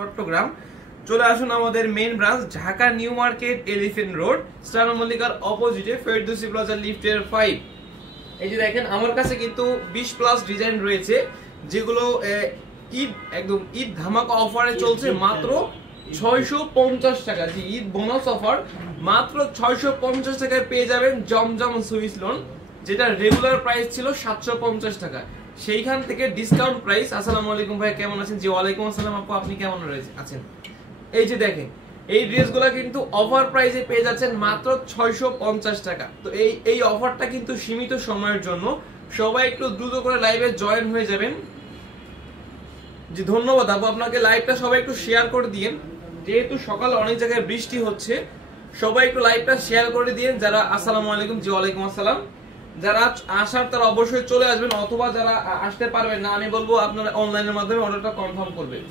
চট্টগ্রাম চলে আসুন আমাদের main branch Dhaka New Market Elephant Road Star মল্লিকার অপোজিটে ফেরদৌসী প্লাজা লিফটের 5। এই যে দেখেন আমার কাছে কিন্তু 20 প্লাস ডিজাইন রয়েছে যেগুলো ঈদ একদম ঈদ ধামাকা অফারে চলছে মাত্র 650 টাকা। জি ঈদ বোনাস অফার মাত্র 650 টাকায় পেয়ে যাবেন জমজম সুইস লোন, যেটা রেগুলার প্রাইস ছিল 750 টাকা, সেইখান থেকে ডিসকাউন্ট প্রাইস। আসসালামু আলাইকুম ভাই, কেমন আছেন? জি ওয়ালাইকুম আসসালাম আপু, আপনি কেমন আছেন? এই যে দেখেন এই ড্রেসগুলো কিন্তু অফার প্রাইসে পেয়ে যাচ্ছেন মাত্র 650 টাকা। তো এই অফারটা কিন্তু সীমিত সময়ের জন্য, সবাই একটু দ্রুত করে লাইভে জয়েন হয়ে যাবেন। জি ধন্যবাদ আপু, আপনাকে লাইভটা সবাই একটু শেয়ার করে দিয়েন, যেহেতু সকালে অনেক জায়গায় বৃষ্টি হচ্ছে, সবাই একটু লাইভটা শেয়ার করে দিয়েন। যারা আসসালামু আলাইকুম, জি ওয়ালাইকুম আসসালাম, যারা আসার তারা অবশ্যই চলে আসবেন, অথবা যারা আসতে পারবেন না আমি বলবো আপনারা অনলাইনের মাধ্যমে অর্ডারটা কনফার্ম করবেন।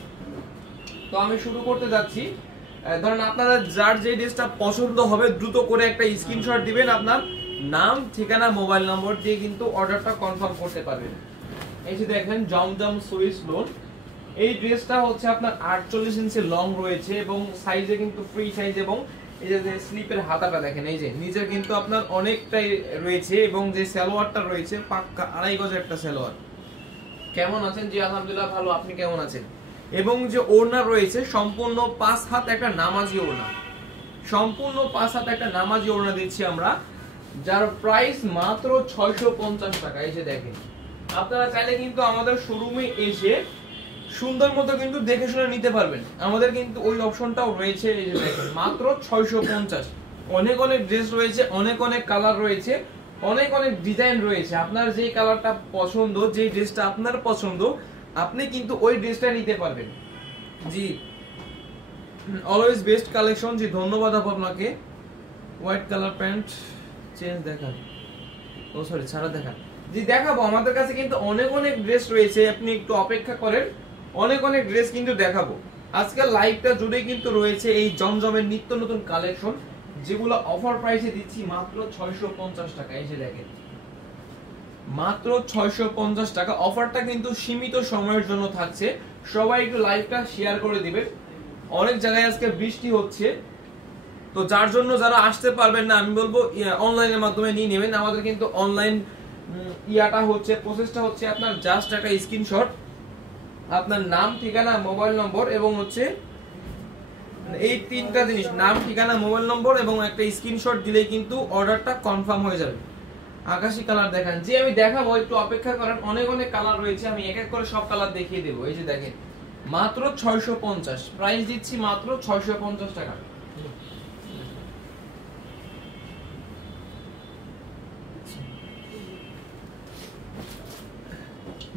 তো আমি শুরু করতে যাচ্ছি। ধরেন আপনারা যার যে ড্রেসটা পছন্দ হবে দ্রুত করে একটা স্ক্রিনশট দিবেন, আপনার নাম ঠিকানা মোবাইল নম্বর দিয়ে কিন্তু অর্ডারটা কনফার্ম করতে পারবেন। এই যে দেখেন জমজম সুইস লোন, এই ড্রেসটা হচ্ছে আপনার 48 ইঞ্চি লং রয়েছে এবং সাইজে কিন্তু ফ্রি সাইজ, এবং এই যে স্লিপের হাতাটা দেখেন, এই যে নিচে কিন্তু আপনার অনেকটাই রয়েছে, এবং যে সালোয়ারটা রয়েছে পাক্কা 2.5 গজ একটা সালোয়ার। কেমন আছেন? জি আলহামদুলিল্লাহ ভালো, আপনি কেমন আছেন? এবং যে ওড়না রয়েছে সম্পূর্ণ 5 হাত একটা নামাজি ওড়না, সম্পূর্ণ 5 হাত একটা নামাজি ওড়না দিচ্ছি আমরা, যার প্রাইস মাত্র 650 টাকা। এই যে দেখেন আপনারা চাইলে কিন্তু আমাদের শোরুমে এসে সুন্দর মতো কিন্তু দেখে শুনে নিতে পারবেন, আমাদের কিন্তু ওই অপশনটাও রয়েছে। এই যে দেখেন মাত্র 650। অনেক অনেক ড্রেস রয়েছে, অনেক অনেক কালার রয়েছে, অনেক অনেক ডিজাইন রয়েছে। আপনার যে কালারটা পছন্দ, যে ড্রেসটা আপনার পছন্দ, আপনি কিন্তু ওই ড্রেসটা নিতে পারবেন। জি অলওয়েজ বেস্ট কালেকশন। জি ধন্যবাদ আপনাকে। হোয়াইট কালার প্যান্ট চেঞ্জ দেখান, ও সরি ছাড়া দেখান। জি দেখাবো, আমাদের কাছে কিন্তু অনেক অনেক ড্রেস রয়েছে, আপনি একটু অপেক্ষা করেন, অনেক অনেক ড্রেস কিন্তু দেখাবো। আজকাল লাইভটা জুড়ে কিন্তু রয়েছে এই জমজমের নিত্য নতুন কালেকশন, যেগুলো অফার প্রাইসে দিচ্ছি মাত্র 650 টাকা। এই যে দেখেন মাত্র 650 টাকা। অফারটা কিন্তু সীমিত সময়ের জন্য থাকছে, সবাই একটু লাইভটা শেয়ার করে দিবেন। অনেক জায়গায় আজকে বৃষ্টি হচ্ছে, তো যার জন্য যারা আসতে পারবেন না আমি বলবো অনলাইনের মাধ্যমে নিয়ে নেবেন। আমাদের কিন্তু অনলাইন প্রসেসটা হচ্ছে আপনার জাস্ট একটা স্ক্রিনশট, আপনার নাম ঠিকানা মোবাইল নম্বর এবং হচ্ছে এই তিনটা জিনিস, নাম ঠিকানা মোবাইল নম্বর এবং একটা স্ক্রিনশট দিলেই কিন্তু অর্ডারটা কনফার্ম হয়ে যাবে। আকাশী কালার দেখান, যে আমি দেখাবো, একটু অপেক্ষা করেন, অনেক অনেক কালার রয়েছে, আমি এক এক করে সব কালার দেখিয়ে দেবো। এই যে দেখেন মাত্র 650, প্রাইস দিচ্ছি মাত্র 650 টাকা।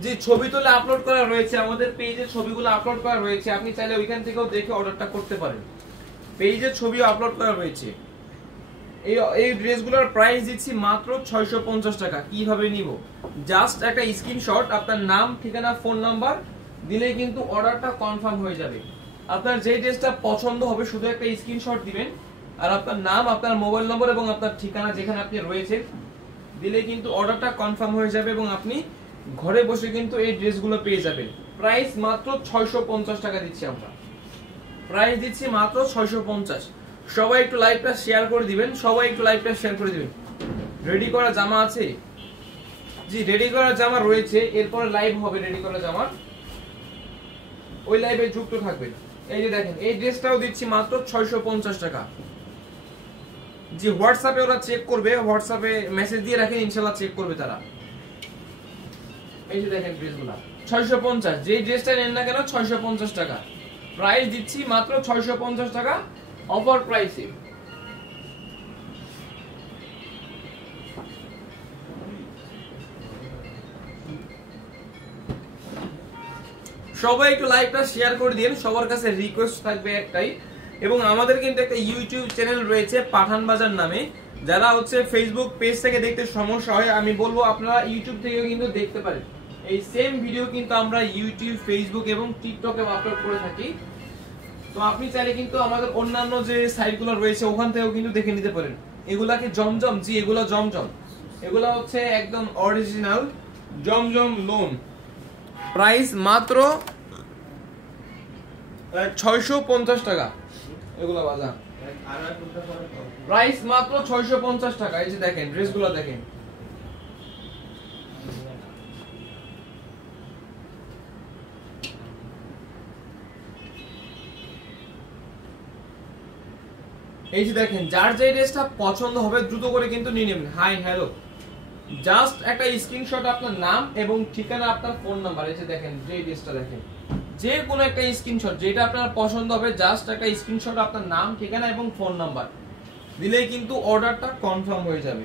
যে ছবি তুলে আপলোড করা রয়েছে আমাদের পেজে, ছবিগুলো আপলোড করা রয়েছে, আপনি চাইলে ওইখান থেকেও দেখে অর্ডারটা করতে পারেন, পেজে ছবিও আপলোড করা রয়েছে। এই ড্রেসগুলোর প্রাইস দিচ্ছি মাত্র 650 টাকা। কিভাবে নিব? জাস্ট একটা স্ক্রিনশট, আপনার নাম ঠিকানা ফোন নাম্বার দিলেই কিন্তু অর্ডারটা কনফার্ম হয়ে যাবে। আপনার যে ড্রেসটা পছন্দ হবে শুধু একটা স্ক্রিনশট দিবেন, আর আপনার নাম, আপনার মোবাইল নম্বর এবং আপনার ঠিকানা যেখানে আপনি রয়েছেন দিলেই কিন্তু অর্ডারটা কনফার্ম হয়ে যাবে, এবং আপনি ঘরে বসে কিন্তু এই ড্রেসগুলো পেয়ে যাবেন। প্রাইস মাত্র 650 টাকা দিচ্ছি আমরা, প্রাইস দিচ্ছি মাত্র 650। সবাই একটু লাইভটা শেয়ার করে দিবেন, সবাই একটু লাইভটা শেয়ার করে দিবেন। রেডি করা জামা আছে? জি রেডি করা জামা রয়েছে, এরপরে লাইভ হবে রেডি করা জামা, ওই লাইভে যুক্ত থাকবেন। এই যে দেখেন এই ড্রেসটাও দিচ্ছি মাত্র 650 টাকা। জি হোয়াটসঅ্যাপে ওরা চেক করবে, হোয়াটসঅ্যাপে মেসেজ দিয়ে রাখেন, ইনশাআল্লাহ চেক করবে তারা। এই যে দেখেন ড্রেসগুলো 650, যে ড্রেসটা নেন না কেন 650 টাকা, প্রাইস দিচ্ছি মাত্র 650 টাকা অফার প্রাইসে। সবাই একটু লাইভটা শেয়ার করে দিন, সবার কাছে রিকোয়েস্ট থাকবে একটাই, এবং আমাদের কিন্তু একটা ইউটিউব চ্যানেল রয়েছে পাঠান বাজার নামে, যারা হচ্ছে ফেসবুক পেজ থেকে দেখতে সমস্যা হয় আমি বলবো আপনারা ইউটিউব থেকেও কিন্তু দেখতে পারেন। এই সেম ভিডিও কিন্তু আমরা ইউটিউব, ফেসবুক এবং টিকটকে আপলোড করে থাকি, তো আপনি চাইলে কিন্তু আমাদের অন্যান্য যে সাইটগুলো রয়েছে ওখান থেকেও কিন্তু দেখে নিতে পারেন। এগুলাকে জমজম, জি এগুলা জমজম, এগুলা হচ্ছে একদম অরিজিনাল জমজম লোন। প্রাইস মাত্র 650 টাকা এগুলো বাজার প্রাইস মাত্র 650 টাকা। এই যে দেখেন ড্রেসগুলো দেখেন, এই যে দেখেন যার যে ড্রেসটা পছন্দ হবে দ্রুত করে কিন্তু নিয়ে নেবেন। হাই হ্যালো, জাস্ট একটা স্ক্রিনশট আপনার নাম এবং ঠিকানা, আপনার ফোন নাম্বার, এই যে দেখেন যে ড্রেসটা দেখেন, যে কোনো একটা স্ক্রিনশট যেটা আপনার পছন্দ হবে, জাস্ট একটা স্ক্রিনশট আপনার নাম ঠিকানা এবং ফোন নাম্বার দিলেই কিন্তু অর্ডারটা কনফার্ম হয়ে যাবে,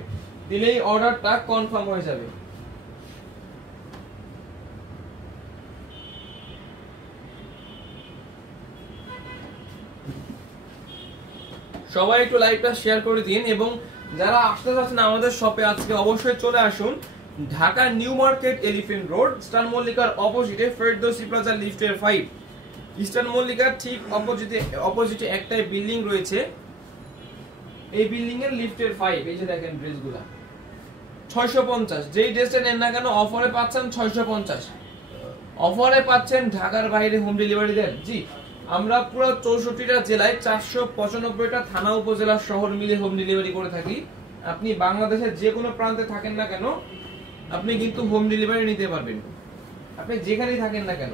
দিলেই অর্ডারটা কনফার্ম হয়ে যাবে। সবাই একটু লাইভটা শেয়ার করে দিন এবং যারা আসতে চাচ্ছেন আমাদের শপে আজকে অবশ্যই চলে আসুন। Dhaka New Market Elephant Road, Eastern মল্লিকার অপোজিটে ফেরদৌসি প্লাজা লিফটের 5। ইস্টার্ন মল্লিকার ঠিক অপোজিটে একটাই বিল্ডিং রয়েছে, এই বিল্ডিং এর লিফটের 5। এই যে দেখেন ড্রেসগুলা 650, যেই ড্রেসটা নেন না কেন অফারে পাচ্ছেন 650, অফারে পাচ্ছেন। ঢাকার বাইরে হোম ডেলিভারি দেন? জি, আমরা পুরো 64টা জেলায় 495টা থানা উপজেলা শহর মিলে হোম ডেলিভারি করে থাকি। আপনি বাংলাদেশের যে কোনো প্রান্তে থাকেন না কেন আপনি কিন্তু হোম ডেলিভারি নিতে পারবেন, আপনি যেখানেই থাকেন না কেন।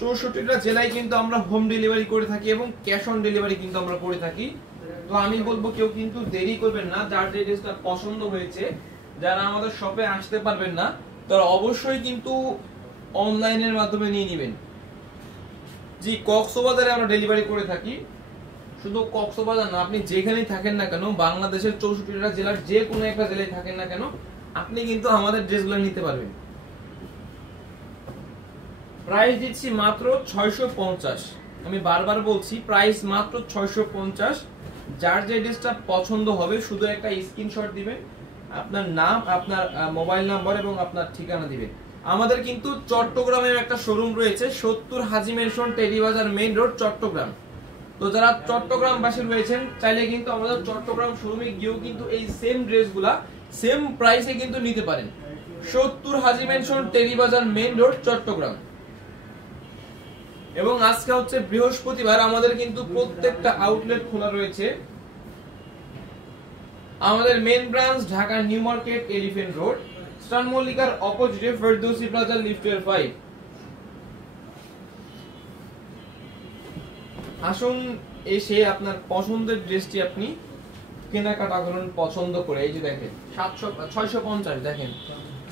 64টা জেলায় কিন্তু আমরা হোম ডেলিভারি করে থাকি এবং ক্যাশ অন ডেলিভারি কিন্তু আমরা করে থাকি। তো আমি বলবো কেউ কিন্তু দেরি করবেন না, যার যে ড্রেসটা পছন্দ হয়েছে, যারা আমাদের শপে আসতে পারবেন না তারা অবশ্যই কিন্তু অনলাইনের মাধ্যমে নিয়ে নেবেন। জি, কক্সবাজারে আমরা ডেলিভারি করে থাকি, শুধু কক্সবাজার না, আপনি যেখানেই থাকেন না কেন বাংলাদেশের 64টা জেলার যে কোনো একটা জেলায় থাকেন না কেন আপনি কিন্তু আমাদের ড্রেসগুলো নিতে পারবেন। প্রাইস দিচ্ছি মাত্র 650, আমি বারবার বলছি প্রাইস মাত্র 650। যার যে ড্রেসটা পছন্দ হবে শুধু একটা স্ক্রিনশট দিবেন, আপনার নাম, আপনার মোবাইল নাম্বার এবং আপনার ঠিকানা দিবেন। আমাদের কিন্তু চট্টগ্রামের একটা শোরুম রয়েছে, 70 Haji mansion Terribazar main road Chattogram. তো যারা চট্টগ্রামবাসী রয়েছেন চাইলে কিন্তু আমাদের চট্টগ্রাম শোরুমে গিয়েও কিন্তু এই সেম ড্রেসগুলা সেম প্রাইসে কিন্তু নিতে পারেন। 70 Haji mansion Terribazar main road Chattogram. এবং আজকে হচ্ছে বৃহস্পতিবার, আমাদের কিন্তু প্রত্যেকটা আউটলেট খোলা রয়েছে। আমাদের main branch Dhaka New Market Elephant Road, Eastern মল্লিকার অপোজিটে ফেরদৌসি প্লাজা লিফটের 5। আসুন এসে আপনার পছন্দের ড্রেসটি আপনি কেনাকাটা করুন পছন্দ করে। এই যে দেখেন 650, দেখেন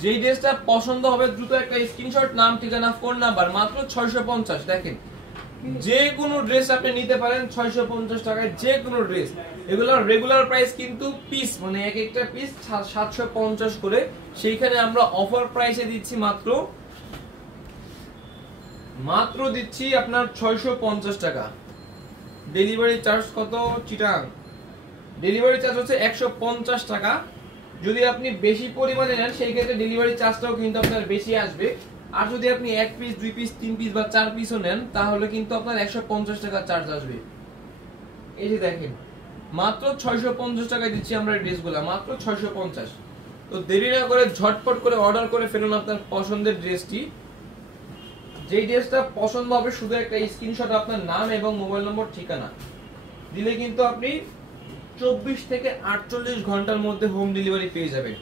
যেই ড্রেসটা পছন্দ হবে দ্রুত একটা স্ক্রিনশট, নাম ঠিকানা ফোন নাম্বার, মাত্র 650। দেখেন যে কোনো ড্রেস আপনি নিতে পারেন 650 টাকায়, যে কোনো ড্রেস। এগুলো রেগুলার প্রাইস কিন্তু পিস, মানে এক একটা পিস 750 করে, সেইখানে আমরা অফার প্রাইসে দিচ্ছি মাত্র দিচ্ছি আপনার 650 টাকা। ডেলিভারি চার্জ কত চিটাং? ডেলিভারি চার্জ হচ্ছে 150 টাকা। যদি আপনি বেশি পরিমাণে নেন সেই ক্ষেত্রে ডেলিভারি চার্জটাও কিন্তু আপনার বেশি আসবে। আর যদি আপনি 1 পিস 2 পিস 3 পিস বা 4 পিসও নেন তাহলে কিন্তু আপনার 150 টাকা চার্জ আসবে। এই যে দেখেন মাত্র 650 টাকায় দিচ্ছি আমরা এই ড্রেসগুলো, মাত্র 650। তো দেরি না করে ঝটপট করে অর্ডার করে ফেলুন আপনার পছন্দের ড্রেসটি। যেই ড্রেসটা পছন্দ হবে শুধু একটা স্ক্রিনশট, আপনার নাম এবং মোবাইল নম্বর ঠিকানা দিলে কিন্তু আপনি 24 থেকে 48 ঘন্টার মধ্যে হোম ডেলিভারি পেয়ে যাবেন।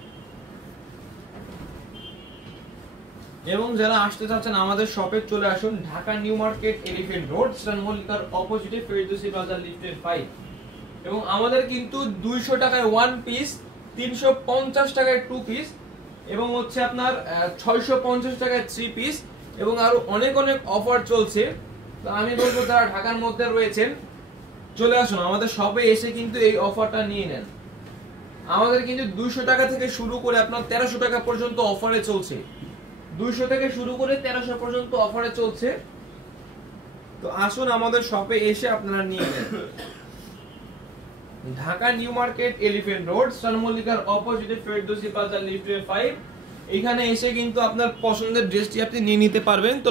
এবং যারা আসতে চাচ্ছেন আমাদের শপে চলে আসুন, Dhaka New Market Elephant Road, Eastern মল্লিকার অপোজিটে ফেরদৌসি প্লাজা লিফটের 5। এবং আমাদের কিন্তু 200 টাকায় 1 পিস, 350 টাকায় 2 পিস এবং হচ্ছে আপনার 650 টাকায় 3 পিস এবং আরো অনেক অনেক অফার চলছে। তো আমি বলবো যারা ঢাকার মধ্যে রয়েছেন চলে আসুন আমাদের শপে এসে কিন্তু এই অফারটা নিয়ে নেন। আমাদের কিন্তু 200 টাকা থেকে শুরু করে আপনার 1300 টাকা পর্যন্ত অফারে চলছে, 200 থেকে শুরু করে 1300 পর্যন্ত অফারে চলছে। তো আসুন আমাদের শপে এসে আপনারা নিয়ে নেন। Dhaka New Market Elephant Road, Eastern মল্লিকার অপোজিটে ফেরদৌসি প্লাজা লিফটের 5। এখানে এসে কিন্তু আপনার পছন্দের ড্রেসটি আপনি নিয়ে নিতে পারবেন। তো